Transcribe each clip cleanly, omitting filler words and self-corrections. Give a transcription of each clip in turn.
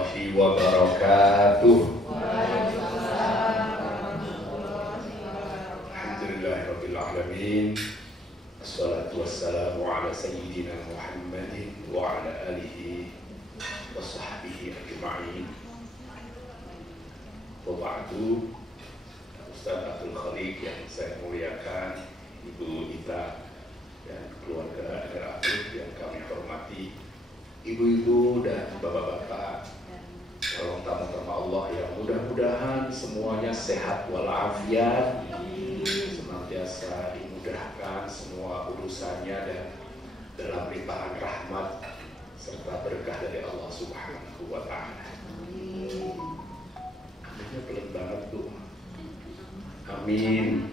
warahmatullahi wabarakatuh. Alhamdulillahirabbil alamin. Assalatu wassalamu ala sayyidina Muhammadin wa ala alihi wa sahbihi ajma'in. Wa ba'du. Ustaz Abdul Khaliq yang saya muliakan, Ibu Ita dan keluarga Agar Afif yang kami hormati, ibu-ibu dan bapak-bapak, tolong tamu-tamu Allah yang mudah-mudahan semuanya sehat walafiat, senantiasa dimudahkan semua urusannya dan dalam limpahan rahmat serta berkah dari Allah Subhanahu wa Ta'ala. Aminnya pelan banget tuh. Amin.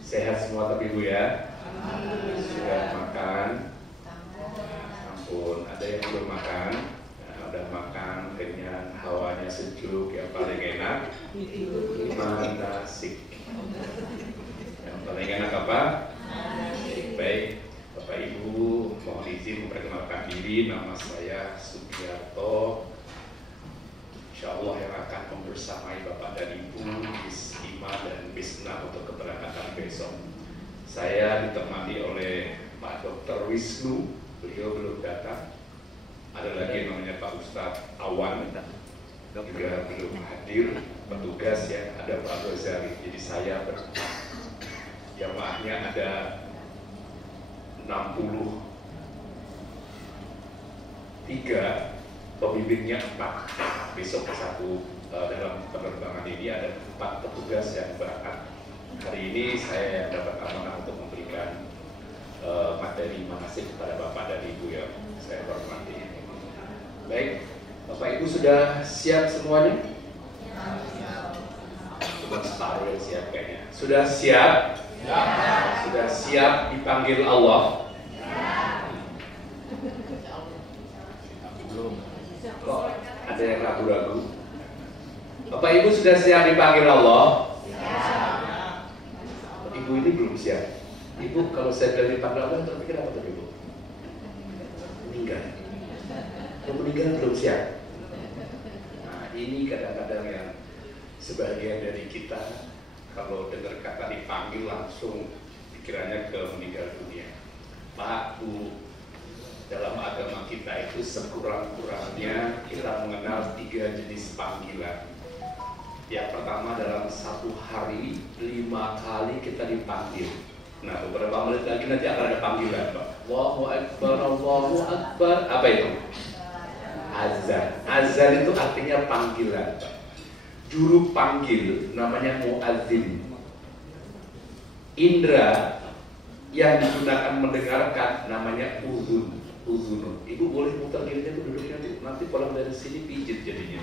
Sehat semua tapi ibu ya. Sudah makan? Ampun, ada yang belum makan? Nah, udah makan, kenyang, hawanya sejuk, yang paling enak nasi. Yang paling enak apa? Baik, Bapak Ibu, mohon izin memperkenalkan diri. Nama saya Sugiarto. Insya Allah yang akan membersamai Bapak dan Ibu Bisma dan Bisna untuk keberangkatan besok. Saya ditemani oleh Pak Dr. Wisnu, beliau belum datang. Ada lagi namanya Pak Ustadz Awan, juga belum hadir. Petugas ya, ada Pak Rozali. Jadi saya jamaahnya ada 63, pemimpinnya 4. Besok dalam penerbangan ini ada 4 petugas yang berangkat. Hari ini saya dapat amanah untuk memberikan materi manasik kepada Bapak dan Ibu yang saya hormati. Baik, Bapak Ibu sudah siap semuanya? Coba separuh yang siap kayaknya. Sudah siap? Ya. Sudah siap dipanggil Allah? Belum. Kok ada yang ragu-ragu? Bapak Ibu sudah siap dipanggil Allah? Ya. Ibu ini belum siap. Ibu kalau saya bilang dipanggil Allah terpikir apa tuh Ibu? Meninggal. Kalau meninggal belum siap. Nah ini kadang-kadang yang sebagian dari kita kalau dengar kata dipanggil langsung pikirannya ke meninggal dunia. Pak, Bu, dalam agama kita itu sekurang-kurangnya kita mengenal 3 jenis panggilan. Yang pertama, dalam satu hari 5 kali kita dipanggil. Nah, beberapa menit lagi nanti akan ada panggilan, Pak. Allahu Akbar, Allahu Akbar. Apa itu? Azan. Azan itu artinya panggilan, Pak. Juru panggil namanya muadzin. Indra yang digunakan mendengarkan namanya uzun. Uzunun. Ibu boleh putar dirinya tuh duduknya tuh. Nanti pulang dari sini pijit jadinya.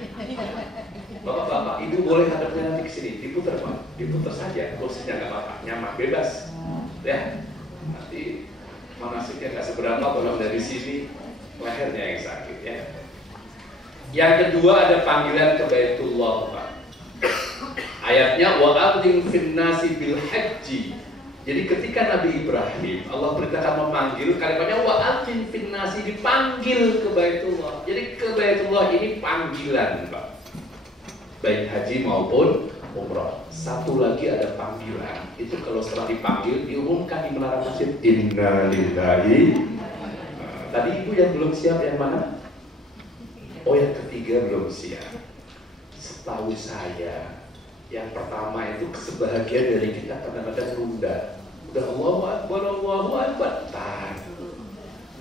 Bapak-bapak, ibu boleh hadapnya nanti ke sini. Diputar Pak. Diputar saja. Kursinya nggak apa-apa. Nyaman, bebas. Ya. Nanti manasiknya nggak seberapa. Pulang dari sini lehernya yang sakit ya. Yang kedua ada panggilan ke Baitullah Pak. Ayatnya wa'adzin finnasi bil haji. Jadi ketika Nabi Ibrahim Allah perintahkan memanggil, kalimatnya wa'adzin finnasi, dipanggil ke Baitullah. Jadi ke Baitullah ini panggilan Pak, baik haji maupun umrah. Satu lagi ada panggilan, itu kalau setelah dipanggil diumumkan di menara masjid, inna lillahi. Tadi ibu yang belum siap yang mana? Oh yang ketiga belum siap. Setahu saya yang pertama itu sebagian dari kita kadang-kadang nunda. Udah Allahu Akbar,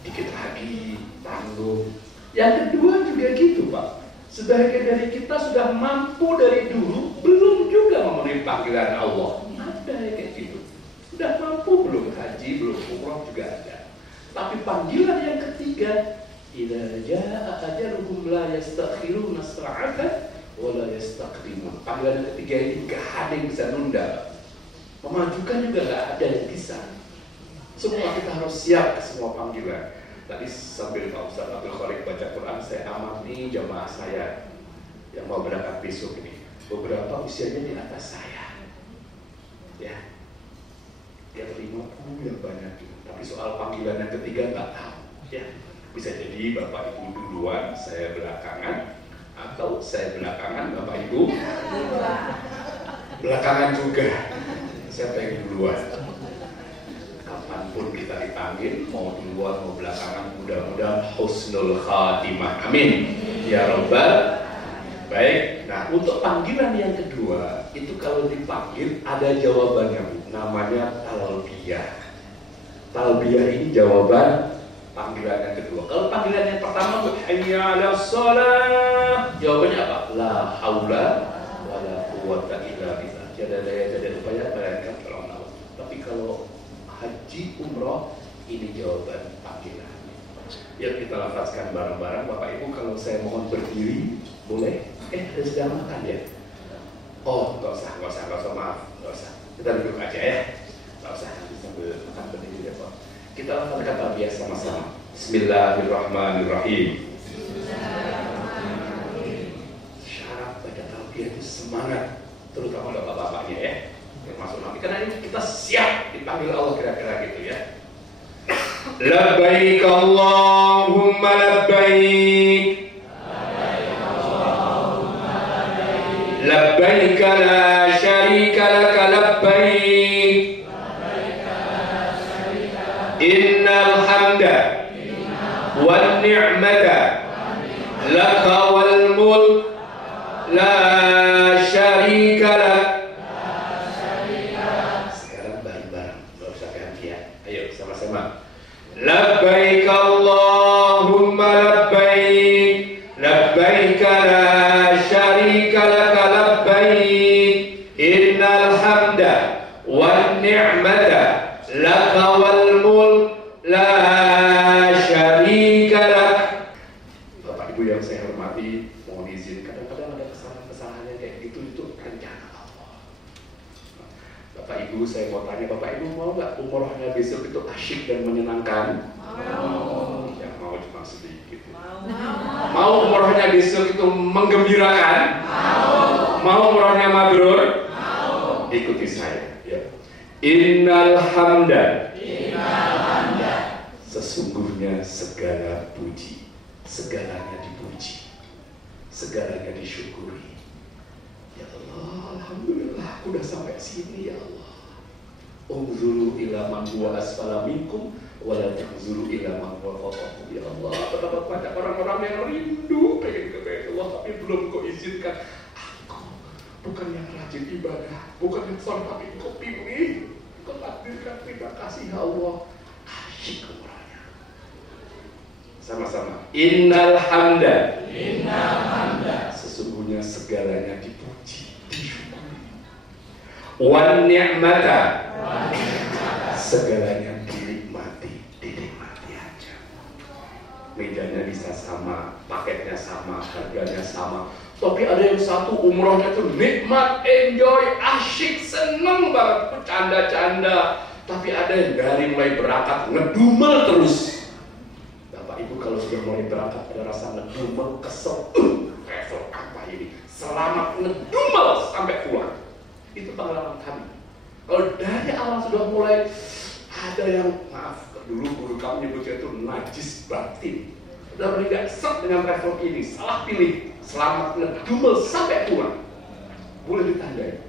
dikit lagi, tanggung. Yang kedua juga gitu Pak. Sebagian dari kita sudah mampu dari dulu, belum juga memenuhi panggilan Allah. Ada yang kayak gitu. Sudah mampu belum haji, belum umrah juga ada. Tapi panggilan yang ketiga, idza jaa ajaluhum la yastakhiruna sa'atan wala yastaqdimun. Panggilan yang ketiga ini gak ada yang bisa nunda. Memajukan juga gak ada yang bisa. Semua kita harus siap ke semua panggilan. Tadi sambil Pak Ustaz Abdul Khaliq baca Quran, saya amati jamaah saya yang mau berangkat besok ini. Beberapa usianya di atas saya. Ya. Yang 50 yang banyak. Tapi soal panggilan yang ketiga gak tahu. Ya. Bisa jadi Bapak Ibu duluan, saya belakangan, atau saya belakangan, Bapak Ibu belakangan juga. Saya pengen duluan. Kapanpun kita dipanggil, mau duluan mau belakangan, mudah-mudahan husnul khatimah. Amin. Ya Rabbal. Baik. Nah, untuk panggilan yang kedua itu kalau dipanggil ada jawabannya, Bu. Namanya talbiyah. Talbiyah ini jawaban panggilan yang kedua. Kalau panggilan yang pertama, hayya 'alas shalah, jawabannya apa? La haula wala quwwata illa billah. Tiada daya, tiada upaya melainkan tolong Allah. Tapi kalau haji umroh, ini jawaban panggilan. Ya, kita lafazkan bareng-bareng. Bapak Ibu, kalau saya mohon berdiri, boleh? Ada sedang makan ya? Oh, nggak usah, maaf, nggak usah. Kita duduk aja ya. Nggak usah, nanti sambil makan berdiri ya Pak. Kita lafazkan talbiyah sama-sama. Bismillahirrahmanirrahim. Syarat baca talbiyah itu semangat, terutama bapak-bapaknya ya, termasuk nanti karena ini kita siap dipanggil Allah kira-kira gitu ya. Labbaik Allahumma labbaik, labbaik la syarika laka labbaik, innal hamda wan ni'mata laka wal mulk la syarika lak. Sekarang bareng-bareng, nggak usah ganti ya. Ayo sama-sama. Labbaik Allahumma labbaik, labbaik la syarika laka labbaik, innal hamda wan ni'mata laka wal mulk la syarika lak. Bapak Ibu yang saya hormati, mohon izin, kadang-kadang ada kesalahan-kesalahan yang kayak gitu, itu rencana Allah. Bapak Ibu, saya mau tanya, Bapak Ibu mau nggak umrohnya besok itu asyik dan menyenangkan? Mau. Yang mau cuma sedikit. Mau umrohnya besok itu menggembirakan? Mau umrohnya mabrur? Ikuti saya ya. Innal hamda, sesungguhnya segala puji, segalanya dipuji, segalanya disyukuri. Ya Allah, alhamdulillah aku udah sampai sini ya Allah. Unzuru ila man huwa asfala minkum wa la tanzuru ila man huwa fawqakum. Ya Allah, betapa banyak orang-orang yang rindu pengen ke Baitullah tapi belum kau izinkan. Aku bukan yang rajin ibadah, bukan yang sholat, tapi kau pilih, kau takdirkan. Terima kasih ya Allah. Asyik umrahnya. Sama-sama. Innal hamda, sesungguhnya segalanya dipuji, disyukuri. Wan ni'mata, segalanya dinikmati, dinikmati aja. Mejanya bisa sama, paketnya sama, harganya sama. Tapi ada yang satu umrohnya tuh nikmat, enjoy, asyik, seneng banget, canda-canda. Tapi ada yang dari mulai berangkat ngedumel terus. Bapak Ibu kalau sudah mulai berangkat ada rasa ngedumel, kesel, travel apa ini? Selamat ngedumel sampai pulang. Itu pengalaman kami. Kalau dari awal sudah mulai ada yang, maaf, dulu guru kami nyebutnya itu najis batin. Udah mulai gak set dengan travel ini, salah pilih. Selamat ngedumel sampai pulang. Boleh ditandai.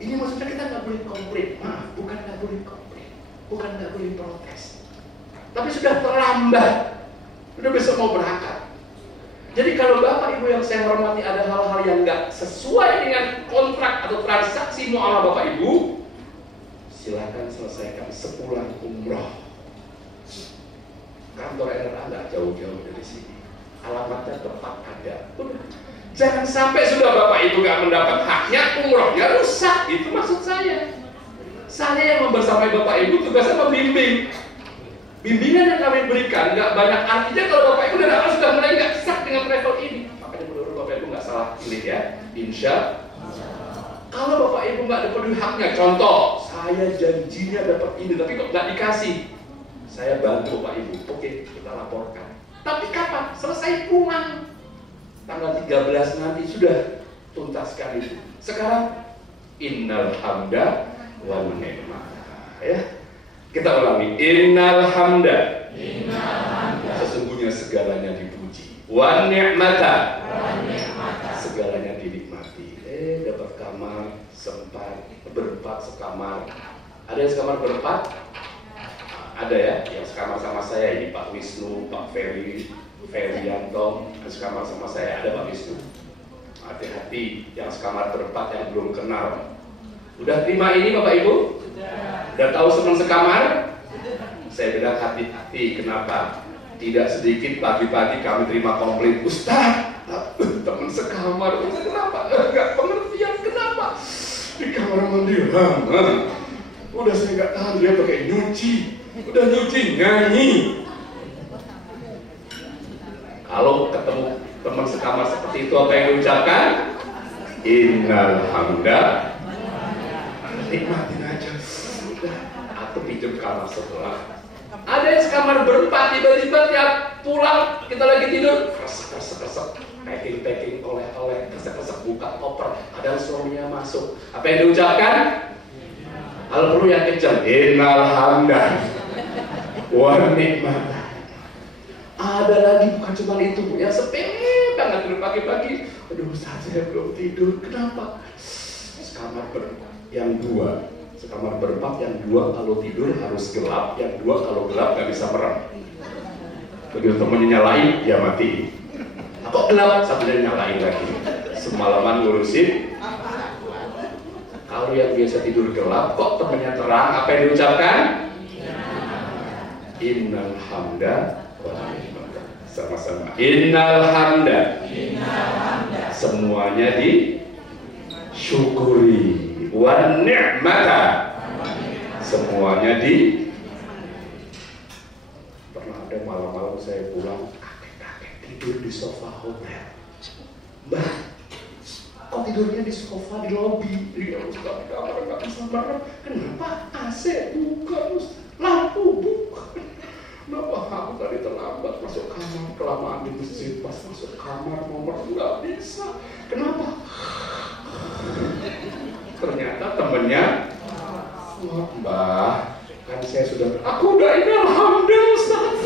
Ini maksudnya kita nggak boleh komplain. Maaf, bukan nggak boleh komplain, bukan nggak boleh protes. Tapi sudah terlambat, sudah besok mau berangkat. Jadi kalau Bapak Ibu yang saya hormati ada hal-hal yang nggak sesuai dengan kontrak atau transaksi muamalah Bapak Ibu, silakan selesaikan sepulang umroh. Kantor RRA nggak jauh-jauh dari sini. Alamatnya tepat ada. Udah. Jangan sampai sudah Bapak Ibu nggak mendapat haknya, umrohnya rusak. Itu maksud saya. Saya yang membersamai Bapak Ibu tugasnya membimbing. Bimbingan yang kami berikan nggak banyak artinya kalau Bapak Ibu dan anak sudah mulai nggak sah dengan travel ini. Makanya mudah-mudahan Bapak Ibu nggak salah pilih ya. Insya. Kalau Bapak Ibu nggak dapat haknya, contoh, saya janjinya dapat ini tapi kok nggak dikasih. Saya bantu Bapak Ibu. Oke, kita laporkan. Tapi kapan? Selesai pulang. Tanggal 13 nanti sudah tuntaskan itu. Sekarang innal hamda wa ni'mah. Ya. Kita ulangi. Innal hamda Sesungguhnya segalanya dipuji. Wa ni'mata, segalanya dinikmati. Dapat kamar sempat berempat sekamar. Ada yang sekamar berempat? Ada ya, yang sekamar sama saya ini Pak Wisnu, Pak Ferianto, yang sekamar sama saya. Ada Pak Wisnu. Hati-hati yang sekamar berempat yang belum kenal. Udah terima ini Bapak Ibu? Udah tahu senang sekamar? Saya bilang hati-hati, kenapa? Tidak sedikit pagi-pagi kami terima komplain, Ustaz, teman sekamar, kenapa? Enggak pengertian, kenapa? Di kamar mandi lama. Udah saya nggak tahan, dia pakai nyuci. Udah nyuci, nyanyi. Kalau ketemu teman sekamar seperti itu, apa yang diucapkan? Innal hamda. Nikmatin aja. Udah, atau pinjam kamar sebelah. Ada yang sekamar berempat, tiba-tiba tiap pulang kita lagi tidur, resek, packing oleh-oleh, resek buka koper, ada suaminya masuk. Apa yang diucapkan? Kalau perlu yang kencang, innal hamda wa ni'mata. Ada lagi bukan cuma itu, Bu, yang sepele banget tidur pagi-pagi. Aduh, saya belum tidur. Kenapa? Sekamar yang dua. Sekamar berempat, yang dua kalau tidur harus gelap, yang dua kalau gelap nggak bisa merem. Begitu temennya nyalain, dia mati. Kok gelap? Sambil nyalain lagi. Semalaman ngurusin. Kalau yang biasa tidur gelap, kok temennya terang? Apa yang diucapkan? Innal hamda wa ni'mata. Sama-sama. Innal hamda. Semuanya disyukuri. Wa ni'mata, semuanya pernah ada malam-malam saya pulang, kakek-kakek tidur di sofa hotel. Mbak, kok tidurnya di sofa di lobi? Dia Ustaz, di kamar nggak bisa bareng. Kenapa? AC buka, lampu buka. Kenapa aku tadi terlambat masuk kamar, kelamaan di masjid, pas masuk kamar nomor nggak bisa. Kenapa? Ternyata temennya, Mbah, kan saya sudah, aku udah innal hamda Ustaz,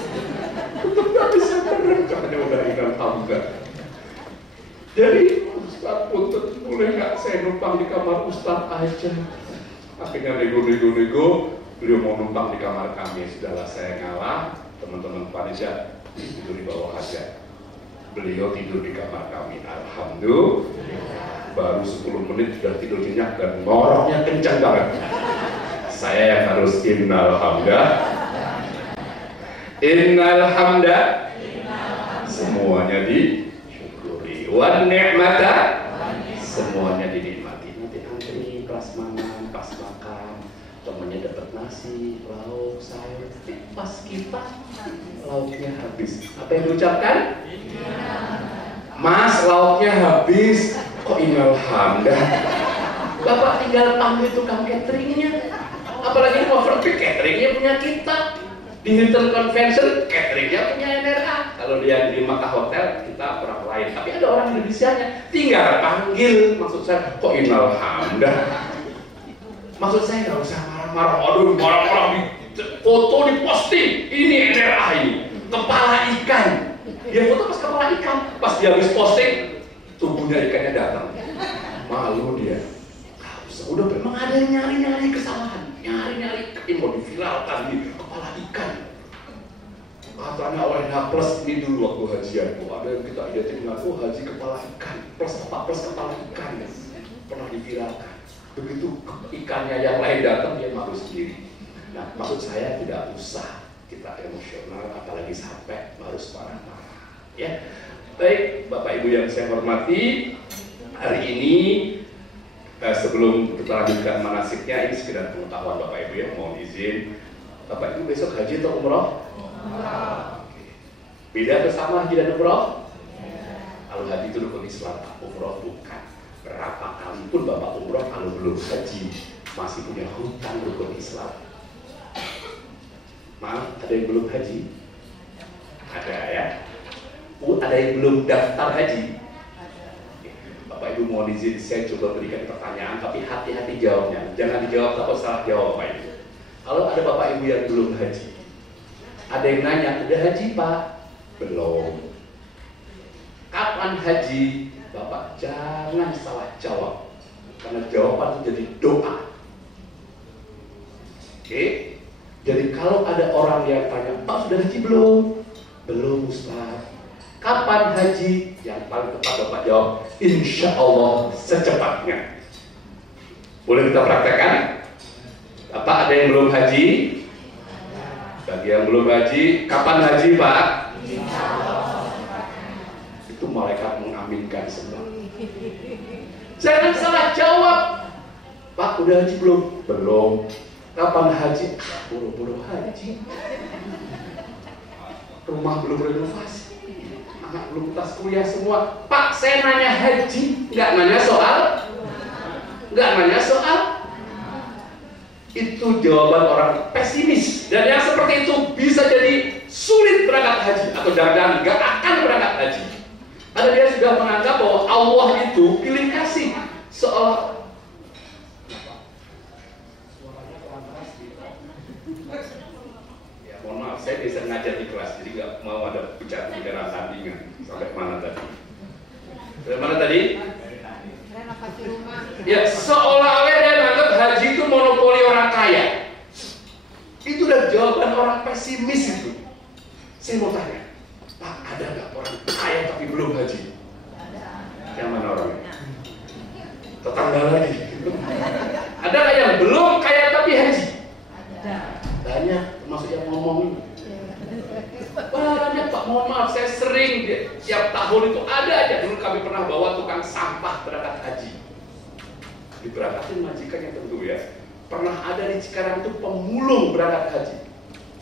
tetap gak bisa merem, katanya udah innal hamda. Jadi Ustaz punten, boleh gak saya numpang di kamar Ustaz aja? Akhirnya nego, beliau mau numpang di kamar kami. Sudahlah, saya ngalah, teman-teman panitia tidur di bawah aja. Beliau tidur di kamar kami, alhamdulillah. Baru 10 menit sudah tidur nyenyak dan ngoroknya kencang banget. Saya yang harus innal hamda. Innal hamda. Semuanya disyukuri. Wa ni'mata. Semuanya dinikmati. Nanti antri prasmanan, pas makan, temennya dapat nasi, lauk, sayur. Pas kita lauknya habis. Apa yang diucapkan? Mas, lauknya habis. Kok innal hamda? Bapak tinggal panggil tukang cateringnya. Apalagi overpick, cateringnya punya kita. Di Hilton Convention, cateringnya punya NRA. Kalau dia di Makkah Hotel, kita orang lain. Tapi ada orang Indonesianya. Tinggal panggil. Maksud saya, kok innal hamda? Maksud saya nggak usah marah-marah. Aduh, marah-marah di foto diposting. Ini NRA ini. Kepala ikan. Dia foto pas kepala ikan. Pas dia habis posting, tubuhnya ikannya datang. Malu dia. Udah memang ada yang nyari-nyari kesalahan, nyari-nyari ini mau diviralkan di kepala ikan. Katanya oleh plus ini dulu waktu hajian, ada yang kita identik dengan haji kepala ikan, plus kepala ikan ya. Pernah diviralkan. Begitu ikannya yang lain datang, dia malu sendiri. Nah, maksud saya tidak usah kita emosional, apalagi sampai harus marah-marah. Ya, baik Bapak Ibu yang saya hormati, hari ini sebelum kita lanjutkan manasiknya, ini sekedar pengetahuan Bapak Ibu ya, mohon izin. Bapak Ibu besok haji atau umroh? Beda atau sama haji dan umroh? Kalau haji itu rukun Islam, umroh bukan. Berapa kali pun Bapak umroh, kalau belum haji masih punya hutang rukun Islam. Maaf, ada yang belum haji? Ada ya? Ada yang belum daftar haji? Bapak Ibu mohon izin, saya coba berikan pertanyaan, tapi hati-hati jawabnya. Jangan dijawab takut salah jawab Bapak Ibu. Kalau ada Bapak Ibu yang belum haji, Ada yang nanya, udah haji Pak? Belum. Kapan haji? Bapak jangan salah jawab, karena jawaban itu jadi doa. Oke? Jadi kalau ada orang yang tanya, Pak sudah haji belum? Belum Ustaz. Kapan haji? Yang paling tepat Bapak jawab, insya Allah secepatnya. Boleh kita praktekkan? Bapak ada yang belum haji? Bagi yang belum haji, kapan haji Pak? Itu malaikat mengaminkan semua. Jangan salah jawab. Pak udah haji belum? Belum. Kapan haji? Buru-buru haji. Rumah belum renovasi, anak belum tas kuliah semua. Pak saya nanya haji, nggak nanya soal. Itu jawaban orang pesimis, dan yang seperti itu bisa jadi sulit berangkat haji, atau jangan-jangan nggak akan berangkat haji. Karena dia sudah menganggap bahwa Allah itu pilih kasih, seolah ya mohon maaf, saya bisa ngajar di kelas, jadi nggak mau ada bicara tandingan. Sampai mana tadi? Sampai mana tadi? Renovasi rumah. Ya, seolah-olah dia menganggap haji itu monopoli orang kaya. Itu udah jawaban orang pesimis itu. Saya mau tanya, Pak ada nggak orang kaya tapi belum haji? Yang mana orangnya? Tetangga lagi. Ada nggak yang belum kaya tapi haji? Banyak, termasuk yang ngomong ini. Banyak Pak, mohon maaf, saya sering tiap tahun itu ada aja. Dulu kami pernah bawa tukang sampah berangkat haji, diberangkatin majikannya tentu ya. Pernah ada di Cikarang itu pemulung berangkat haji,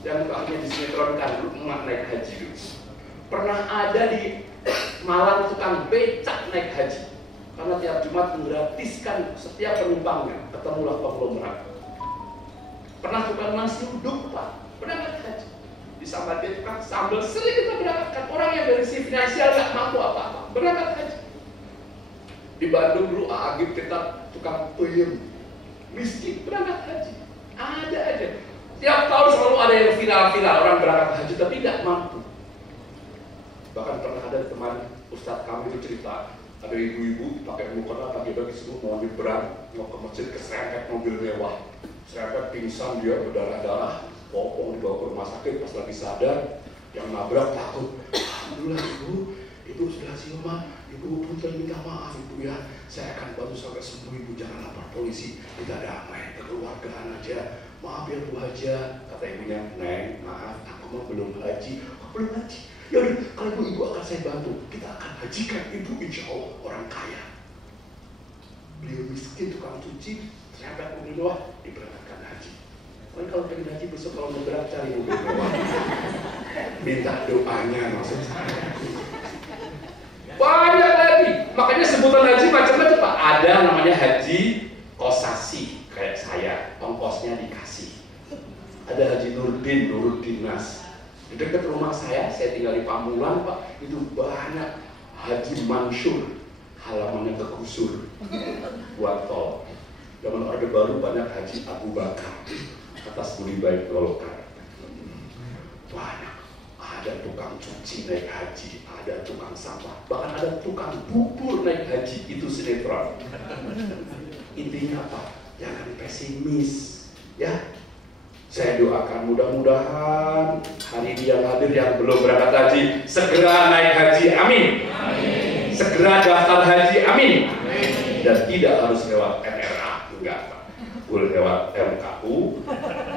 dan akhirnya disinetronkan dulu emak naik haji dulu. Pernah ada di Malang tukang becak naik haji, karena tiap Jumat menggratiskan setiap penumpangnya, ketemulah konglomerat. Pernah tukang nasi uduk Pak, berangkat haji. Di Sambat dia tukang sambal, sering kita berangkatkan orang yang dari sisi finansial nggak mampu apa-apa, berangkat haji. Di Bandung dulu Agib kita tukang peyem, miskin berangkat haji. Ada aja. Tiap tahun selalu ada yang viral-viral orang berangkat haji tapi nggak mampu. Bahkan pernah ada teman Ustadz kami itu cerita, ada ibu-ibu pakai mukena pagi-pagi semua mau nyebrang, mau ke masjid, keserempet mobil mewah, serempet pingsan dia berdarah-darah, popong dibawa ke rumah sakit. Pas lagi sadar, yang nabrak takut. Alhamdulillah ibu sudah siuman, ibu punten minta maaf ibu ya, saya akan bantu sampai sembuh ibu, jangan lapor polisi, kita damai kekeluargaan aja. Maaf ya Bu Haja, kata ibunya, Neng maaf aku mah belum haji. Belum haji? Ya udah, kalau ibu akan saya bantu, kita akan hajikan ibu insya Allah, orang kaya. Beliau miskin tukang cuci, serempet mobil mewah, diberangkatkan haji. Kan kalau pengen haji besok kalau mau berat cari mobil mewah, minta doanya maksud saya. Banyak lagi, makanya sebutan haji macam-macam Pak. Ada namanya haji kosasi, kayak saya, ongkosnya dikasih. Ada haji Nurdin Nas. Di dekat rumah saya tinggal di Pamulang Pak, itu banyak haji Mansur, halamannya kegusur buat tol. Zaman Orde Baru banyak haji Abu Bakar atas budi baik Golkar. Banyak. Ada tukang cuci naik haji, ada tukang sampah, bahkan ada tukang bubur naik haji. Itu sinetron. Intinya apa? Jangan pesimis ya. Saya doakan mudah-mudahan hari ini yang hadir yang belum berangkat haji segera naik haji, amin. Segera daftar haji, amin. Dan tidak harus lewat MRA, enggak Pak. Boleh lewat MKU,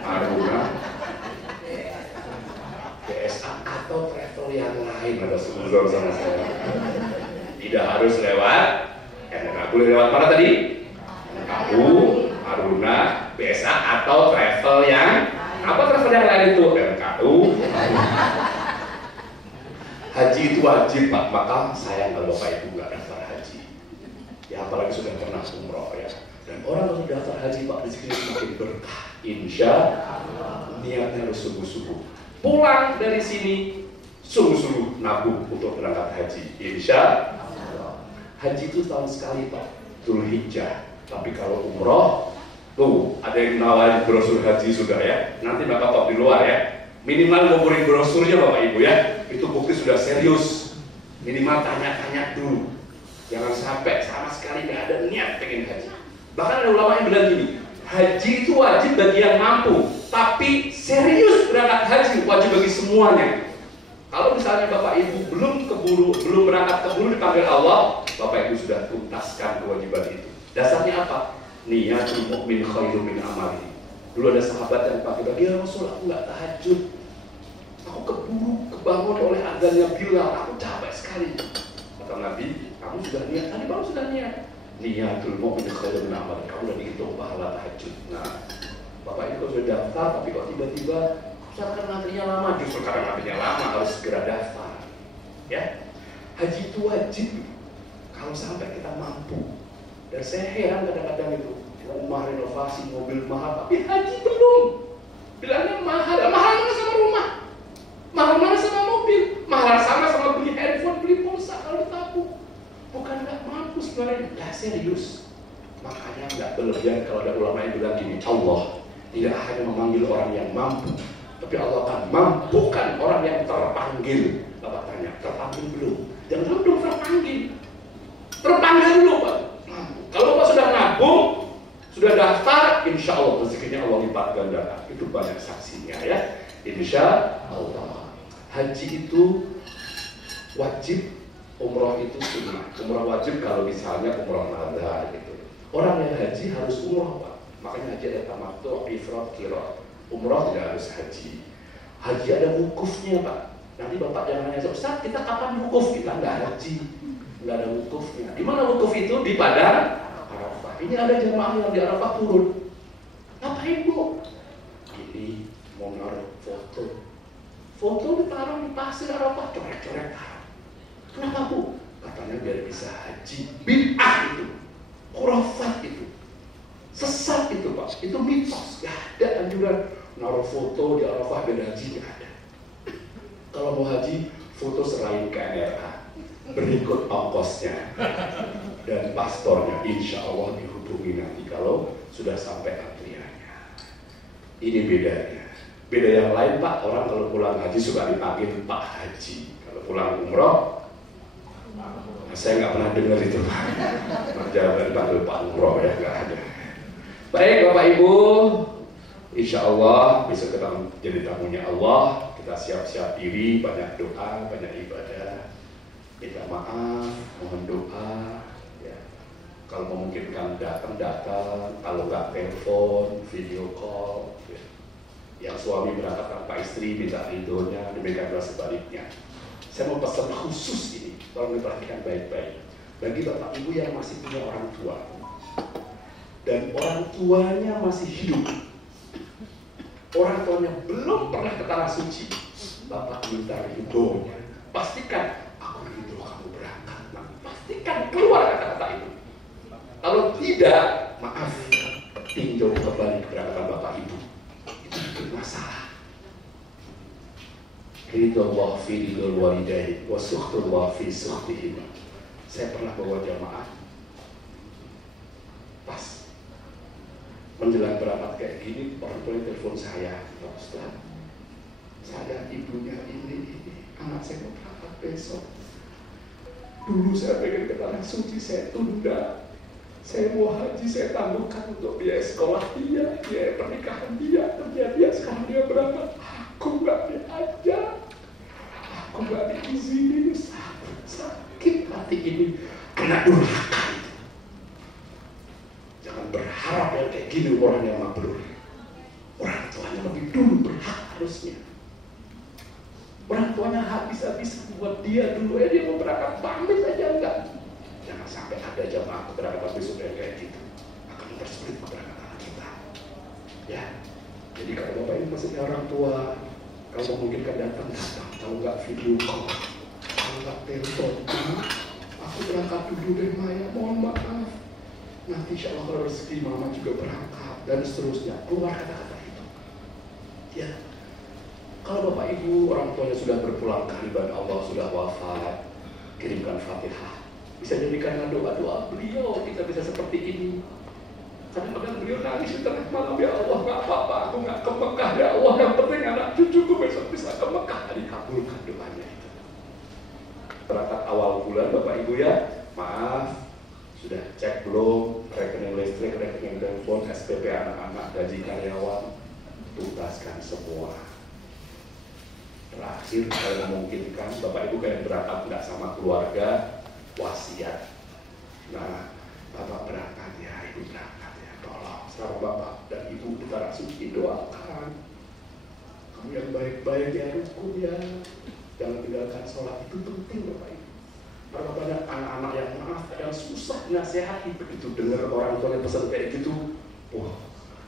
Aruna, BSA atau travel yang lain. Ada sponsor sama saya. Tidak harus lewat MRA. Boleh lewat mana tadi? MKU, Aruna, BSA atau travel yang travel yang lain itu MKU. Haji itu wajib Pak, maka sayang kalau Bapak Ibu nggak daftar haji. Ya apalagi sudah pernah umroh ya. Dan orang kalau daftar haji Pak, rezekinya semakin berkah. Insya Allah. Niatnya harus sungguh-sungguh. Pulang dari sini sungguh-sungguh nabung untuk berangkat haji. Insya Allah. Haji itu tahun sekali Pak, Dzulhijjah. Tapi kalau umroh, tuh ada yang nawarin brosur haji sudah ya. Nanti Bapak top di luar ya. Minimal ngumpulin brosurnya Bapak Ibu ya. Itu bukti sudah serius. Minimal tanya-tanya dulu. Jangan sampai sama sekali nggak ada niat pengen haji. Bahkan ada ulama yang bilang gini, haji itu wajib bagi yang mampu, tapi serius berangkat haji wajib bagi semuanya. Kalau misalnya Bapak Ibu belum berangkat keburu dipanggil Allah, Bapak Ibu sudah tuntaskan kewajiban itu. Dasarnya apa? Niyatul mu'min khairum min amali. Dulu ada sahabat yang pakai bagi, ya Rasul, aku nggak tahajud, aku kebangun oleh azannya Bilal, aku capek sekali. Kata Nabi, kamu sudah niat, tadi baru sudah niat. Niyatul mu'min khairum min amali, kamu udah dihitung pahala tahajud. Nah, Bapak Ibu sudah daftar, tapi kok tiba-tiba misalkan nantinya lama, justru karena nantinya lama harus segera daftar. Ya, haji itu wajib kalau sampai kita mampu. Dan saya heran kadang-kadang itu, rumah renovasi, mobil mahal, tapi haji belum. Bilangnya mahal, mahal mana sama rumah? Mahal mana sama mobil? Mahal sama beli handphone, beli pulsa kalau ditabung. Bukan nggak mampu sebenarnya, nggak serius. Makanya nggak berlebihan kalau ada ulama yang bilang gini, Allah tidak hanya memanggil orang yang mampu, tapi Allah akan mampukan orang yang terpanggil. Bapak tanya, terpanggil belum? Jangan belum terpanggil. Terpanggil dulu Pak. Kalau Bapak sudah nabung, sudah daftar, insya Allah rezekinya Allah lipat gandakan. Itu banyak saksinya ya. Insya Allah. Haji itu wajib, umroh itu sunnah. Umroh wajib kalau misalnya umroh nazar gitu. Orang yang haji harus umroh Pak. Makanya haji ada tamattu, ifrad, qiran. Umroh tidak harus haji. Haji ada wukufnya Pak. Nanti Bapak jangan nanya, Ustaz kita kapan wukuf? Kita nggak haji. Nggak ada wukufnya. Di mana wukuf itu? Di Padang Arafah. Ini ada jemaah yang di Arafah turun. Ngapain Bu? Ini mau naruh foto. Foto ditaruh di pasir Arafah, coret-coret taruh. Kenapa Bu? Katanya biar bisa haji. Bid'ah itu, khurafat itu, sesat itu Pak. Itu mitos. Gak ada anjuran naruh foto di Arafah biar haji, gak ada. Kalau mau haji, foto serahin ke NRA. Berikut ongkosnya dan paspornya, insya Allah dihubungi nanti kalau sudah sampai antriannya. Ini bedanya. Beda yang lain Pak, orang kalau pulang haji suka dipanggil Pak Haji. Kalau pulang umroh, saya nggak pernah dengar itu Pak. Jangan dipanggil Pak Umroh ya, nggak ada. Baik Bapak Ibu, insya Allah besok kita jadi tamunya Allah. Kita siap-siap diri, banyak doa, banyak ibadah. Minta maaf, mohon doa, ya. Kalau memungkinkan datang, kalau nggak telepon, video call, ya. Yang suami berangkat tanpa istri, minta ridhonya, demikian juga sebaliknya. Saya mau pesan khusus ini, tolong diperhatikan baik-baik. Bagi Bapak Ibu yang masih punya orang tua, dan orang tuanya masih hidup, orang tuanya belum pernah ke tanah suci, Bapak minta ridhonya, pastikan pastikan keluar kata-kata itu. Kalau tidak, maaf, tinjau kembali keberangkatan Bapak Ibu. Itu bikin masalah. Ridullah fi ridul walidain wa sukhtullah fi sukhtihim. Saya pernah bawa jamaah pas menjelang berangkat kayak gini, orang tua telepon saya, Pak Ustaz, saya ibunya ini, anak saya mau berangkat besok. Dulu saya pengen ke tanah suci, saya tunda. Saya mau haji, saya tangguhkan untuk biaya sekolah dia, biaya pernikahan dia. Ternyata sekarang dia berangkat, aku nggak diajak, aku nggak diizinin. Sakit hati ini, kena durhaka. Jangan berharap yang kayak gini orang yang mabrur. Orang tuanya lebih dulu berhak harusnya. Orang tuanya habis-habis buat dia dulu, dia mau berangkat pamit aja enggak. Jangan sampai ada jamaah keberangkatan besok yang kayak gitu, akan mempersulit keberangkatan kita. Ya, jadi kalau Bapak ini masih punya orang tua, kalau memungkinkan datang, kalau enggak video call, kalau enggak telepon, aku berangkat dulu deh Maya, mohon maaf. Nanti insya Allah kalau rezeki mama juga berangkat dan seterusnya. Keluar kata-kata itu. Ya. Kalau Bapak Ibu orang tuanya sudah berpulang ke hadirat Allah, sudah wafat, kirimkan Fatihah. Bisa jadikan doa-doa beliau, kita bisa seperti ini. Kadang-kadang beliau nangis di tengah malam, ya Allah nggak apa-apa, aku nggak ke Mekah ya Allah, yang penting anak cucuku besok bisa ke Mekah. Dikabulkan doanya itu. Berangkat awal bulan Bapak Ibu ya, maaf sudah cek belum rekening listrik, rekening telepon, SPP anak-anak, gaji karyawan, tuntaskan semua. Terakhir kalau memungkinkan Bapak Ibu kalian berangkat nggak sama keluarga, wasiat. Nah, Bapak berangkat ya, Ibu berangkat ya, tolong sama Bapak dan Ibu di tanah suci doakan. Kamu yang baik-baik ya, rukun ya, jangan tinggalkan sholat, itu penting Bapak Ibu. Berapa banyak anak-anak yang maaf, yang susah nasihati, begitu dengar orang tuanya pesan kayak gitu, wah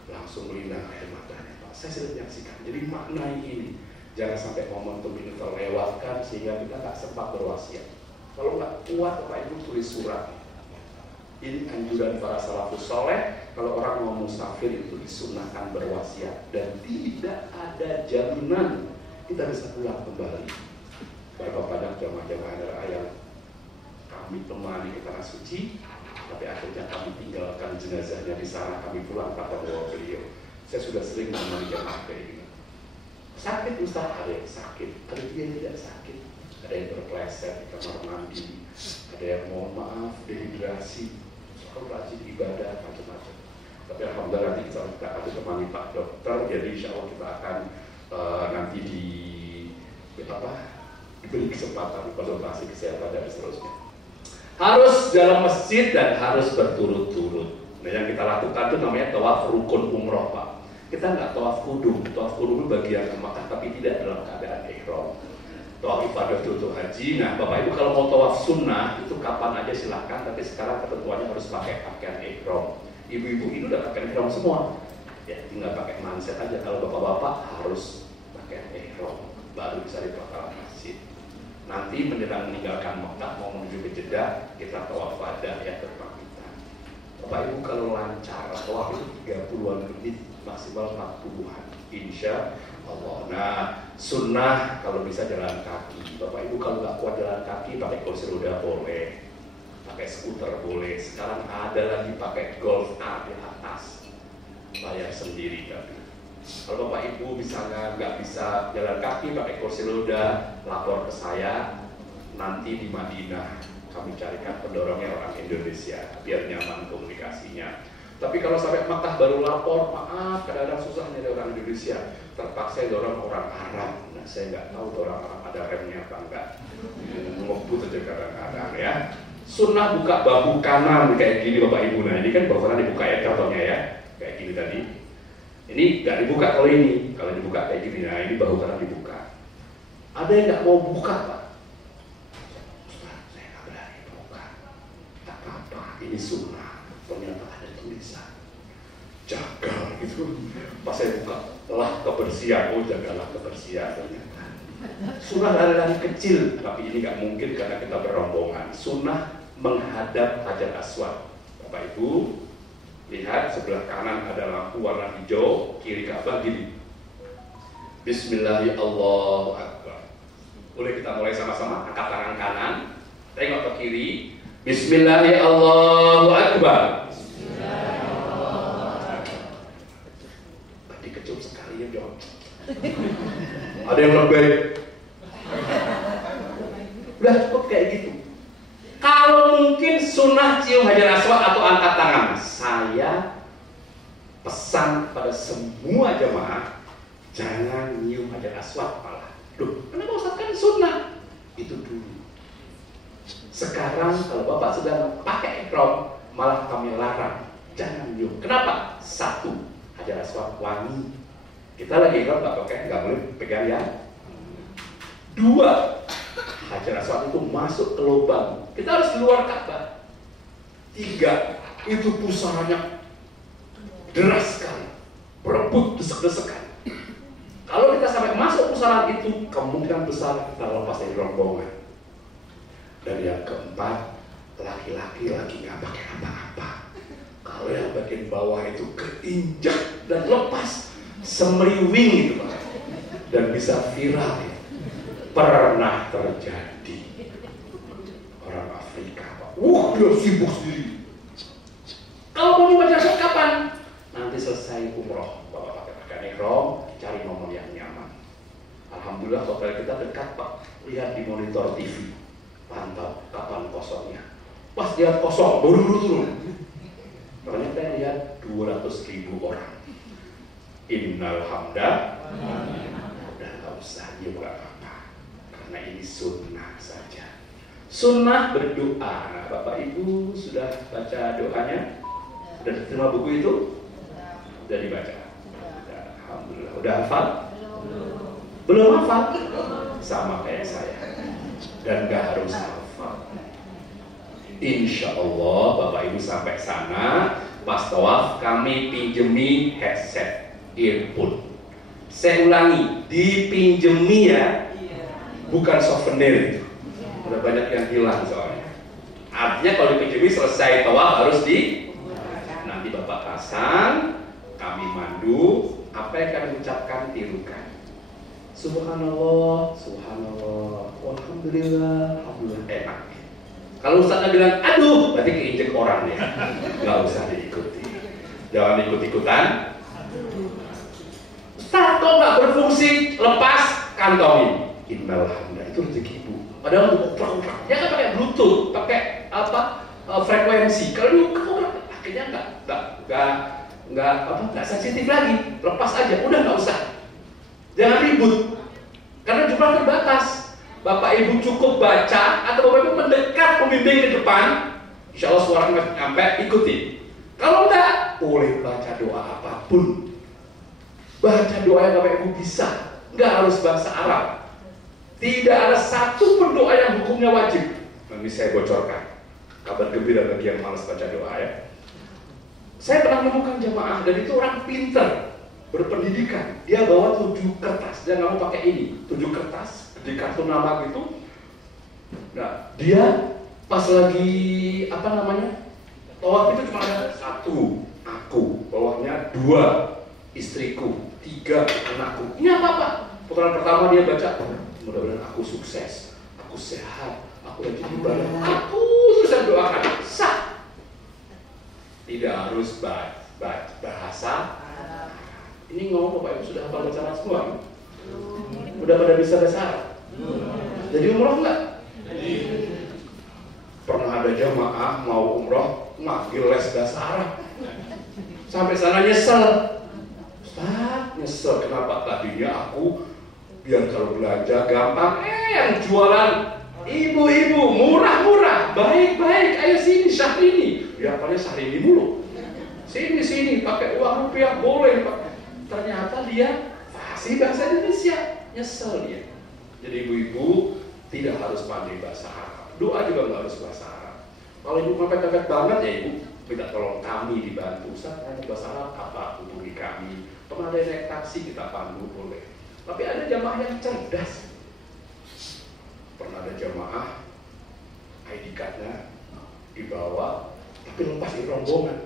langsung melinang air matanya Pak. Saya sudah menyaksikan, jadi maknai ini. Jangan sampai momentum ini terlewatkan sehingga kita tak sempat berwasiat. Kalau nggak kuat, Bapak Ibu tulis surat. Ini anjuran para salafus soleh. Kalau orang mau musafir itu disunahkan berwasiat dan tidak ada jaminan kita bisa pulang kembali. Berapa banyak jamaah-jamaah yang kami temani ke tanah suci, tapi akhirnya kami tinggalkan jenazahnya di sana. Kami pulang tanpa bawa beliau. Saya sudah sering menemani jamaah kayak gini. Sakit Ustaz, ada yang sakit, ada yang tidak sakit, ada yang berpleset di kamar mandi, ada yang mohon maaf dehidrasi, soal rajin ibadah macam-macam. Tapi alhamdulillah nanti kita akan temani Pak Dokter, jadi insya Allah kita akan nanti diberi kesempatan konsultasi kesehatan dan seterusnya. Harus dalam masjid dan harus berturut-turut. Nah yang kita lakukan itu namanya tawaf rukun umroh Pak. Kita nggak tawaf kudum itu bagian ke Makkah tapi tidak dalam keadaan ihram. Tawaf ifadah itu untuk haji. Nah Bapak Ibu kalau mau tawaf sunnah itu kapan aja silahkan, tapi sekarang ketentuannya harus pakai pakaian ihram. Ibu-ibu itu udah pakai ihram semua, ya tinggal pakai manset aja. Kalau bapak-bapak harus pakai ihram baru bisa dipakai masjid. Nanti meninggalkan Makkah mau menuju ke Jeddah kita tawaf wada ya terbang kita. Bapak Ibu kalau lancar tawaf itu 30-an menit maksimal 40-an insya Allah. Nah sunnah kalau bisa jalan kaki. Bapak Ibu kalau nggak kuat jalan kaki pakai kursi roda boleh, pakai skuter boleh. Sekarang ada lagi pakai Golf A di atas, bayar sendiri tapi. Kalau Bapak Ibu misalnya nggak bisa jalan kaki pakai kursi roda, lapor ke saya. Nanti di Madinah kami carikan pendorongnya orang Indonesia biar nyaman komunikasinya. Tapi kalau sampai Makkah baru lapor, maaf kadang-kadang susah nyari orang Indonesia, terpaksa dorong orang Arab. Nah saya nggak tahu orang Arab ada remnya apa enggak, ngebut aja kadang-kadang ya. Sunnah buka bahu kanan kayak gini Bapak Ibu. Nah ini kan bahu kanan dibuka ya contohnya ya, kayak gini tadi. Ini nggak dibuka kalau ini, kalau dibuka kayak gini. Nah ini bahu kanan dibuka. Ada yang nggak mau buka Pak? Ustaz, saya nggak berani buka. Tak apa-apa, ini sunnah. Ternyata ada tulisan jaga gitu. Pas saya buka, telah kebersihan. Oh jagalah kebersihan ternyata. Sunnah lari-lari kecil, tapi ini nggak mungkin karena kita berombongan. Sunnah menghadap Hajar Aswad. Bapak Ibu lihat sebelah kanan ada lampu warna hijau, kiri Ka'bah gini. Bismillahirrahmanirrahim, Allahu Akbar. Boleh kita mulai sama-sama, angkat tangan kanan, tengok ke kiri. Bismillahirrahmanirrahim, Allahu Akbar. Tadi kecil sekali ya John. Ada yang lebih. Udah cukup kayak gitu. Kalau mungkin sunnah cium Hajar Aswad atau angkat tangan, saya pesan kepada semua jemaah jangan nyium Hajar Aswad malah. Duh, kenapa Ustaz kan sunnah? Itu dulu. Sekarang kalau Bapak sudah pakai ihram, malah kami larang jangan nyium. Kenapa? Satu, Hajar Aswad wangi. Kita lagi ihram nggak pakai, nggak boleh pegang ya. Dua, Hajar Aswad itu masuk ke lubang, kita harus keluar Ka'bah. Tiga, itu pusaranya deras sekali, berebut desek-desekan. Kalau kita sampai masuk pusaran itu, kemungkinan besar kita lepas dari rombongan. Dan yang keempat, laki-laki lagi nggak pakai apa-apa. Kalau yang bagian bawah itu keinjak dan lepas, semeriwing itu Pak, dan bisa viral ya. Pernah terjadi orang Afrika Pak, dia sibuk sendiri. Kalau mau baca surat kapan? saudara kita dekat Pak, lihat di monitor TV, pantau kapan kosongnya. Pas lihat kosong, buru-buru turun. Ternyata yang lihat 200.000 orang. Innal hamda, udah nggak usah, ya nggak apa-apa, karena ini sunnah saja. Sunnah berdoa. Nah, Bapak Ibu sudah baca doanya? Sudah diterima buku itu? Sudah dibaca? Sudah, alhamdulillah. Udah hafal? Belum hafal? Sama kayak saya. Dan gak harus hafal. Insya Allah Bapak Ibu sampai sana, pas tawaf kami pinjemi headset, earphone. Saya ulangi, dipinjemi ya, bukan souvenir itu. Udah banyak yang hilang soalnya. Artinya kalau dipinjemi selesai tawaf harus nanti Bapak pasang, kami mandu, apa yang kami ucapkan tirukan. Subhanallah, subhanallah, alhamdulillah, alhamdulillah, enak. Kalau Ustaznya bilang, aduh, berarti keinjek orang ya. Nggak usah diikuti. Jangan ikut-ikutan. Ustaz kok nggak berfungsi, lepas kantongin. Innalhamdulillah, itu rezeki Ibu. Padahal untuk uplak-uplak, dia kan pakai Bluetooth, pakai apa frekuensi. Kalau dulu akhirnya nggak sensitif lagi. Lepas aja, udah nggak usah. Jangan ribut, karena jumlah terbatas. Bapak Ibu cukup baca atau Bapak Ibu mendekat pembimbing ke depan, insya Allah suaranya nyampe, ikuti. Kalau enggak, boleh baca doa apapun. Baca doa yang Bapak Ibu bisa, nggak harus bahasa Arab. Tidak ada satu pun doa yang hukumnya wajib. Nanti saya bocorkan. Kabar gembira bagi yang malas baca doa ya. Saya pernah menemukan jamaah dan itu orang pinter, berpendidikan. Dia bawa 7 kertas, dia nggak mau pakai ini, 7 kertas di kartu nama gitu. Nah, dia pas lagi apa namanya tawaf itu cuma ada 1 aku, bawahnya 2 istriku, 3 anakku. Ini apa? Putaran pertama dia baca, mudah-mudahan aku sukses, aku sehat, aku rajin ibadah, aku terus doakan. Sah. Tidak harus bahasa. Ini ngomong Bapak Ibu sudah hafal baca Arab semua? Udah pada bisa bahasa Arab? Jadi umroh enggak? Pernah ada jamaah mau umroh manggil les bahasa Arab. Sampai sana nyesel. Ustaz, nyesel kenapa tadinya aku biar kalau belanja gampang, yang jualan ibu-ibu murah-murah, baik-baik, ayo sini Syahrini. Ya paling Syahrini mulu. Sini pakai uang rupiah boleh, Pak. Ternyata dia fasih bahasa Indonesia, nyesel dia. Jadi ibu-ibu tidak harus pandai bahasa Arab. Doa juga nggak harus bahasa Arab. Kalau ibu mepet-mepet banget ya ibu, minta tolong kami dibantu. Ustaz, bahasa Arab apa? Hubungi kami. Pernah ada naik taksi kita pandu boleh. Tapi ada jamaah yang cerdas. Pernah ada jamaah ID card-nya dibawa, tapi lepas di rombongan.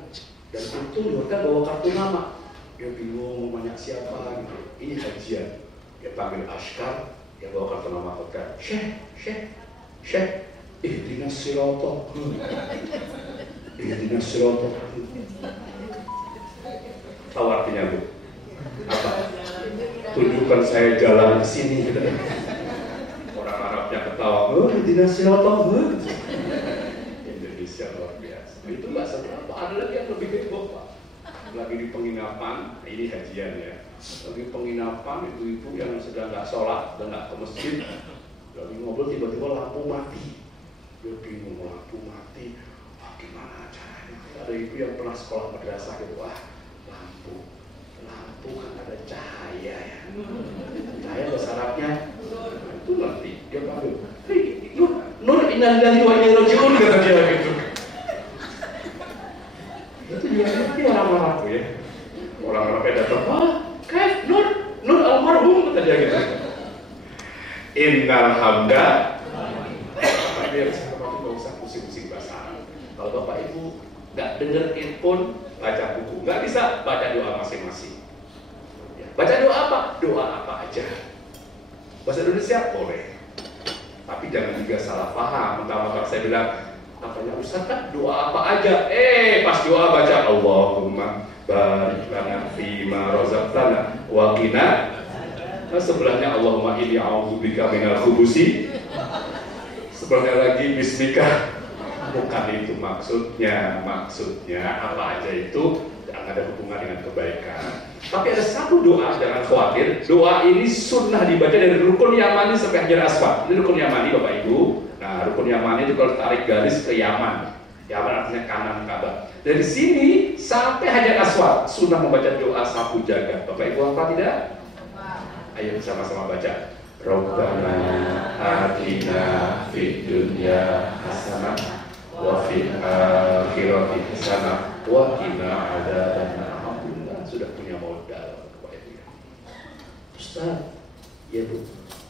Dan itu di hotel bawa kartu nama. Dia bingung mau banyak siapa gitu. Ini hajian. Dia panggil askar, dia bawa kartu nama hotel. Syekh, ihdinas sirata. Ihdinas sirata. Tahu artinya Bu? Apa? Tunjukkan saya jalan ke sini gitu. Orang Arabnya ketawa, ihdinas sirata. Indonesia luar biasa. Itu nggak seberapa. Ada lagi yang lebih heboh Pak. Lagi di penginapan, ini hajian ya. Lagi penginapan ibu-ibu yang sedang nggak sholat dan nggak ke masjid, lagi ngobrol tiba-tiba lampu mati. Dia bingung lampu mati, wah gimana caranya? Ada ibu yang pernah sekolah madrasah gitu, wah lampu kan ada cahaya ya. Cahaya bahasa Arabnya itu nanti dia panggil, hei Nur inna lillahi wa inna ilaihi raji'un kata dia gitu. Itu juga ngerti orang Arab ya. Orang Arabnya datang, kayak Nur almarhum kata dia gitu. Innal hamda. Tapi yang saya kemarin nggak usah pusing-pusing bahasa Arab. Kalau Bapak Ibu nggak denger earphone, baca buku. Nggak bisa baca doa masing-masing. Ya, baca doa apa? Doa apa aja. Bahasa Indonesia boleh. Tapi jangan juga salah paham. Mentang-mentang saya bilang, katanya Ustaz kan doa apa aja. Pas doa baca Allahumma barik lana fima razaqtana wa qina Sebelahnya Allahumma inni a'udzubika minal khubusi. Sebelahnya lagi bismika. Bukan itu maksudnya apa aja itu yang ada hubungan dengan kebaikan. Tapi ada satu doa, jangan khawatir. Doa ini sunnah dibaca dari rukun Yamani sampai Hajar Aswad. Ini rukun Yamani Bapak Ibu. Nah, rukun Yamani itu kalau tarik garis ke Yaman. Yaman artinya kanan Ka'bah. Dari sini sampai Hajar Aswad sunnah membaca doa sapu jagat. Bapak Ibu apa tidak? Ayo sama-sama baca. Rabbana atina fid dunya hasanah wa fil akhirati hasanah wa qina adzabannar. Alhamdulillah sudah punya modal Bapak Ibu. Ustaz, ya Bu,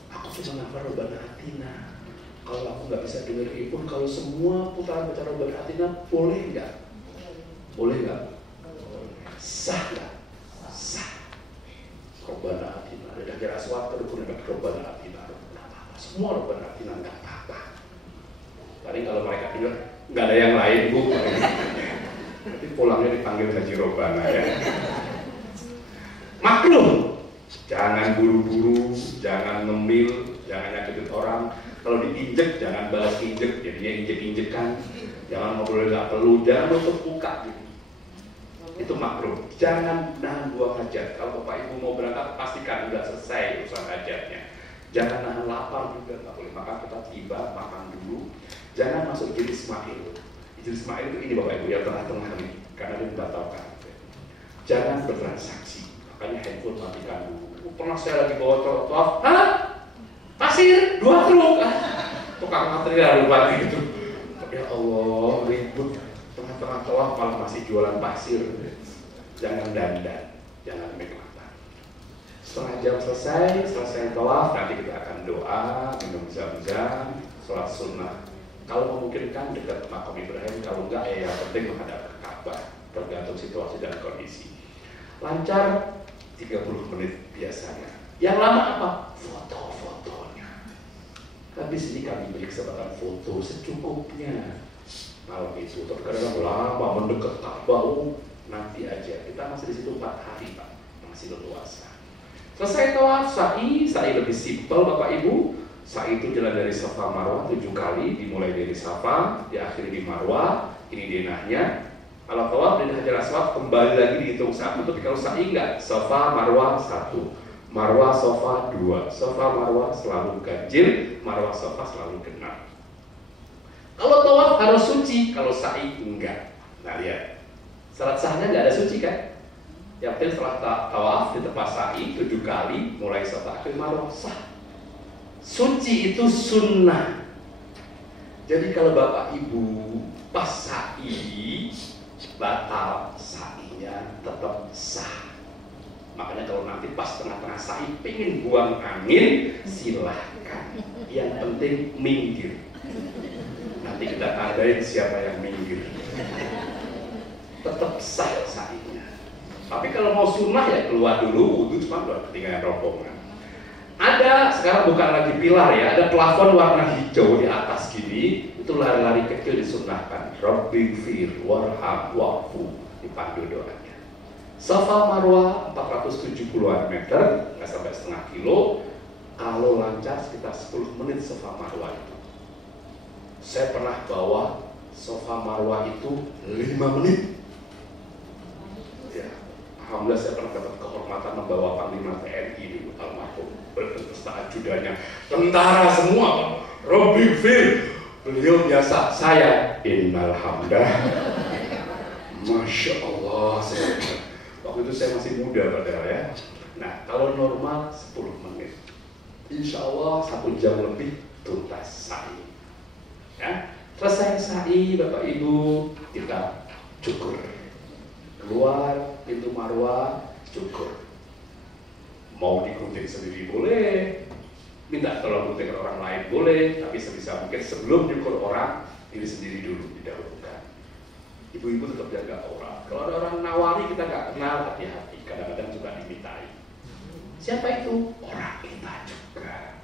aku cuma hafal Rabbana atina. Kalau aku nggak bisa dengar pun, kalau semua putaran baca Rabbana atina, boleh nggak? Boleh nggak? Sah nggak? Sah. Rabbana atina. Ada Hajar Aswad rukun Rabbana atina. Nggak apa-apa. Semua Rabbana atina nggak apa-apa. Paling kalau mereka bilang nggak ada yang lain Bu, nanti pulangnya dipanggil Haji Robbana ya. Makruh. Jangan buru-buru, jangan ngemil, jangan nyakitin orang. Kalau diinjek jangan balas injek, jadinya injek-injekan. Jangan ngobrol nggak perlu, jangan nutup muka gitu. Itu makruh. Jangan nahan buang hajat. Kalau Bapak Ibu mau berangkat pastikan udah selesai urusan hajatnya. Jangan nahan lapar juga, nggak boleh. Maka kita tiba makan dulu. Jangan masuk Ijil Ismail. Ijil Ismail itu ini Bapak Ibu yang tengah-tengah nih, karena dia dibatalkan. Jangan bertransaksi. Makanya handphone matikan dulu. Pernah saya lagi bawa tawaf, hah? Pasir 2 truk. Tukang material lupa gitu. Ya Allah, ribut. Tengah-tengah tawaf malah masih jualan pasir. Jangan dandan, jangan make up. Setengah jam selesai tawaf, nanti kita akan doa, minum zam-zam, sholat sunnah. Kalau memungkinkan dekat makam Ibrahim, kalau enggak ya yang penting menghadap ke Ka'bah, tergantung situasi dan kondisi. Lancar 30 menit biasanya. Yang lama apa? Foto-fotonya. Habis ini kami beri kesempatan foto secukupnya. Malam itu terkadang lama mendekat Ka'bah, nanti aja. Kita masih di situ 4 hari Pak, masih leluasa. Selesai tawaf, sa'i lebih simpel Bapak Ibu. Sa'i itu jalan dari Safa Marwah 7 kali, dimulai dari Safa, diakhiri di Marwah. Ini denahnya. Kalau tawaf dari Hajar Aswad kembali lagi dihitung 1, tapi kalau sa'i enggak, Safa Marwah 1, Marwah Safa 2, Safa Marwah selalu ganjil, Marwah Safa selalu genap. Kalau tawaf harus suci, kalau sa'i enggak. Nah lihat, syarat sahnya enggak ada suci kan? Yang penting setelah tawaf di tempat sa'i 7 kali, mulai Safa akhir Marwah sah. Suci itu sunnah. Jadi kalau Bapak Ibu pas sa'i batal, sa'inya tetap sah. Makanya kalau nanti pas tengah-tengah sa'i pengen buang angin, silahkan. Yang penting minggir. Nanti kita adain siapa yang minggir. Tetap sah sa'inya. Tapi kalau mau sunnah ya keluar dulu, wudhu cuma buat ketinggalan rombongan. Ada, sekarang bukan lagi pilar ya, ada plafon warna hijau di atas gini, itu lari-lari kecil disunahkan. Rabbighfir warham wa'fu, dipandu doanya. Safa Marwah 470-an meter, nggak sampai setengah kilo. Kalau lancar sekitar 10 menit Safa Marwah itu. Saya pernah bawa Safa Marwah itu 5 menit. Ya, alhamdulillah saya pernah dapat kehormatan membawa Panglima TNI dulu, almarhum beserta ajudannya, tentara semua. Rabbighfir, beliau biasa, saya innal hamdah. Masya Allah, waktu itu saya masih muda padahal ya. Nah, kalau normal 10 menit, insya Allah 1 jam lebih tuntas sa'i. Ya, selesai sa'i Bapak Ibu, kita cukur. Keluar pintu Marwah, cukur. Mau digunting sendiri boleh, minta tolong gunting orang lain boleh, tapi sebisa mungkin sebelum nyukur orang, diri sendiri dulu didahulukan. Ibu-ibu tetap jaga orang. Kalau ada orang nawari kita nggak kenal, hati-hati. Kadang-kadang juga dimintai. Siapa itu? Orang kita juga.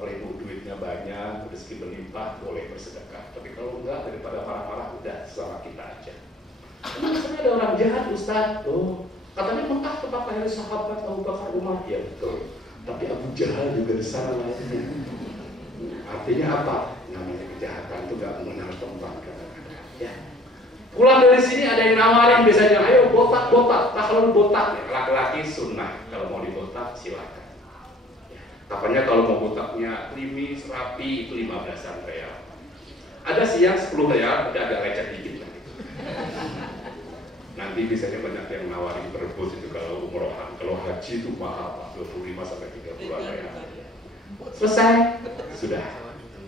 Kalau ibu duitnya banyak, rezeki berlimpah, boleh bersedekah. Tapi kalau enggak, daripada marah-marah, udah sama kita aja. Misalnya ada orang jahat, Ustaz. Oh, katanya Mekah tempat lahir sahabat Abu Bakar Umar. Ya betul. Tapi Abu Jahal juga di sana lahirnya. Artinya apa? Namanya kejahatan itu gak mengenal tempat kadang-kadang. Ya. Pulang dari sini ada yang nawarin biasanya, ayo botak, kalau botak ya, laki-laki sunnah, kalau mau dibotak silakan. Ya. Katanya kalau mau botaknya klimis, rapi itu 15-an real. Ada sih yang 10 real, ada agak lecet dikit lah. Nanti biasanya banyak yang nawarin berebut itu kalau umrohan, kalau haji itu mahal Pak, 25 sampai 30 real. Selesai, sudah.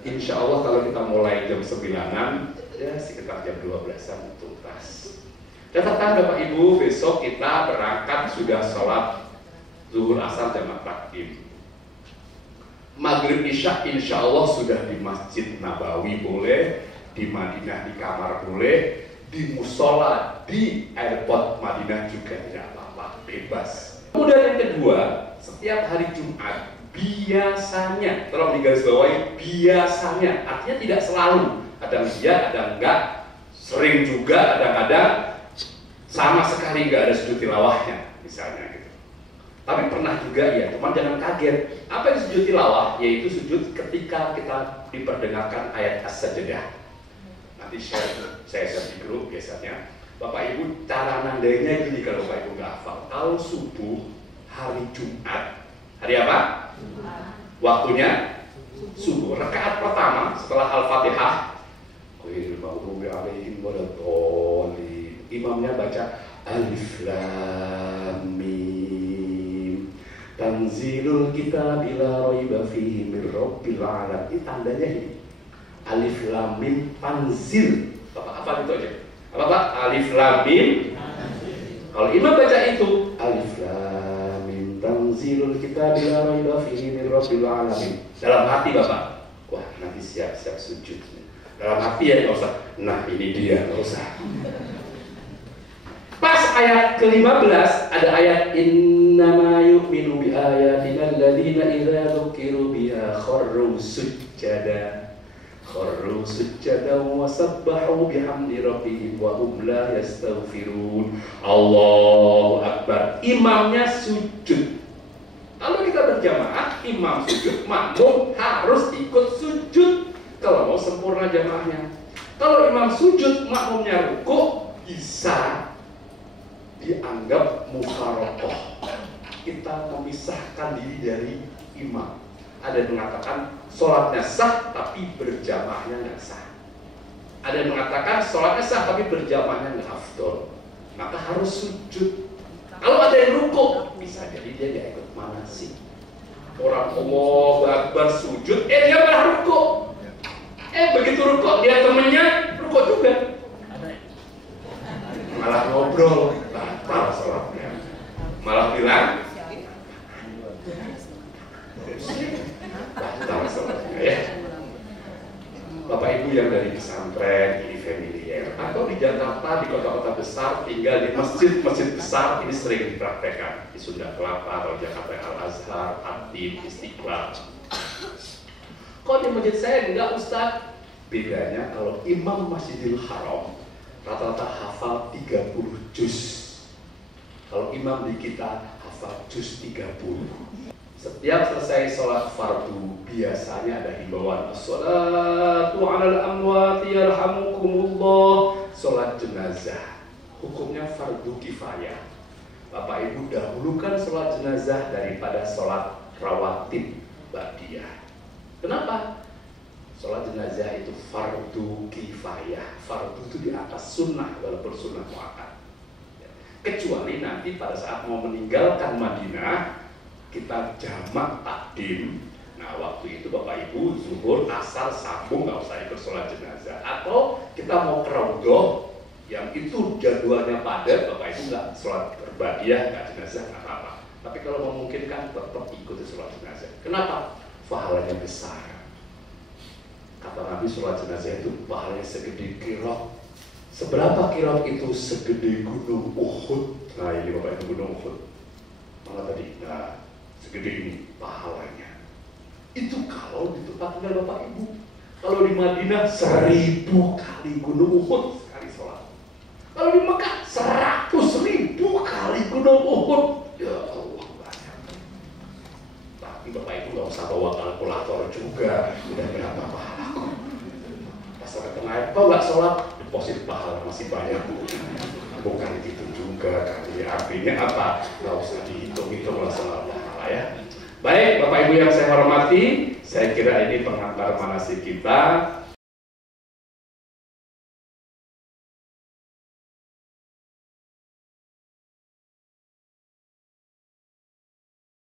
Insya Allah kalau kita mulai jam 9-an, ya sekitar jam 12-an tuntas. Catatan Bapak Ibu, besok kita berangkat sudah sholat zuhur asar jamaah takdim. Maghrib isya insya Allah sudah di Masjid Nabawi boleh, di Madinah di kamar boleh, di musola di airport Madinah juga tidak apa-apa, bebas. Kemudian yang kedua, setiap hari Jumat biasanya, tolong digarisbawahi, biasanya, artinya tidak selalu, ada iya, ada enggak, sering juga, kadang-kadang sama sekali enggak ada sujud tilawahnya, misalnya gitu. Tapi pernah juga ya, teman jangan kaget. Apa yang sujud tilawah? Yaitu sujud ketika kita diperdengarkan ayat as-sajdah. Nanti saya share di grup biasanya. Bapak Ibu cara nandainya gini kalau Bapak Ibu nggak hafal. Kalau subuh hari Jumat, hari apa? Waktunya subuh. Rakaat pertama setelah Al-Fatihah, imamnya baca Alif Lam Mim Tanzilul Kitab la raiba fihi mir rabbil alamin. Ini tandanya ini. Alif Lam Mim Tanzil. Apa itu aja? Apa Pak? Alif Lam Mim. Kalau imam baca itu Alif Lam Mim Tanzilul Kitab la raiba fihi mir rabbil alamin. Dalam hati Bapak, wah nanti siap-siap sujud. Dalam hati ya nggak usah. Nah ini dia, nggak usah. Pas ayat ke-15 ada ayat innama yu'minu bi ayatina alladziina idza dzukiru biha kharru sujjada wa sabbahu bihamdi rabbihim wa hum la yastaghfirun. Allahu akbar. Imamnya sujud. Kalau kita berjamaah, imam sujud, makmum harus ikut sujud kalau mau sempurna jamaahnya. Kalau imam sujud, makmumnya rukuk, bisa dianggap mufaroqah. Kita memisahkan diri dari imam. Ada yang mengatakan sholatnya sah tapi berjamaahnya nggak sah. Ada yang mengatakan sholatnya sah tapi berjamaahnya nggak afdol. Maka harus sujud. Kalau ada yang rukuk, bisa jadi dia nggak ikut manasik. Orang Allahu Akbar sujud, dia malah rukuk. Begitu rukuk, dia temennya rukuk juga. Malah ngobrol, batal sholatnya. Malah bilang batal sholatnya ya. Bapak Ibu yang dari pesantren ini familiar, atau di Jakarta, di kota-kota besar, tinggal di masjid-masjid besar, ini sering dipraktekkan di Sunda Kelapa, di Jakarta Al-Azhar, Aktif, Istiqlal. Kok di masjid saya enggak Ustaz? Bedanya kalau imam Masjidil Haram rata-rata hafal 30 juz. Kalau imam di kita hafal juz 30. Setiap selesai sholat fardu biasanya ada himbauan as-sholatu 'alal amwati yarhamukumullah. Sholat jenazah hukumnya fardu kifayah. Bapak Ibu dahulukan sholat jenazah daripada sholat rawatib ba'diyah. Kenapa? Sholat jenazah itu fardu kifayah. Fardu itu di atas sunnah walaupun sunnah muakkad. Kecuali nanti pada saat mau meninggalkan Madinah kita jamak takdim. Nah waktu itu Bapak Ibu zuhur asar sambung nggak usah ikut sholat jenazah. Atau kita mau ke Raudhoh yang itu jadwalnya padat, Bapak Ibu nggak sholat berbadiah, nggak jenazah, nggak apa-apa. Tapi kalau memungkinkan tetap ikuti sholat jenazah. Kenapa? Pahalanya besar. Kata Nabi sholat jenazah itu pahalanya segede kirot. Seberapa kirot itu? Segede gunung Uhud. Nah ini Bapak Ibu gunung Uhud. Mana tadi? Nah segede ini pahalanya. Itu kalau di tempat tinggal Bapak Ibu. Kalau di Madinah 1000 kali gunung Uhud sekali sholat. Kalau di Mekah 100.000 kali gunung Uhud. Ya Allah banyak. usah bawa kalkulator juga, udah berapa pahala kok. Pas sampai tengah air, kok nggak sholat? Deposit pahala masih banyak. Bukan gitu juga kan, ya artinya apa? Nggak usah dihitung-hitung lah sholat pahala ya. Baik, Bapak Ibu yang saya hormati, saya kira ini pengantar manasik kita.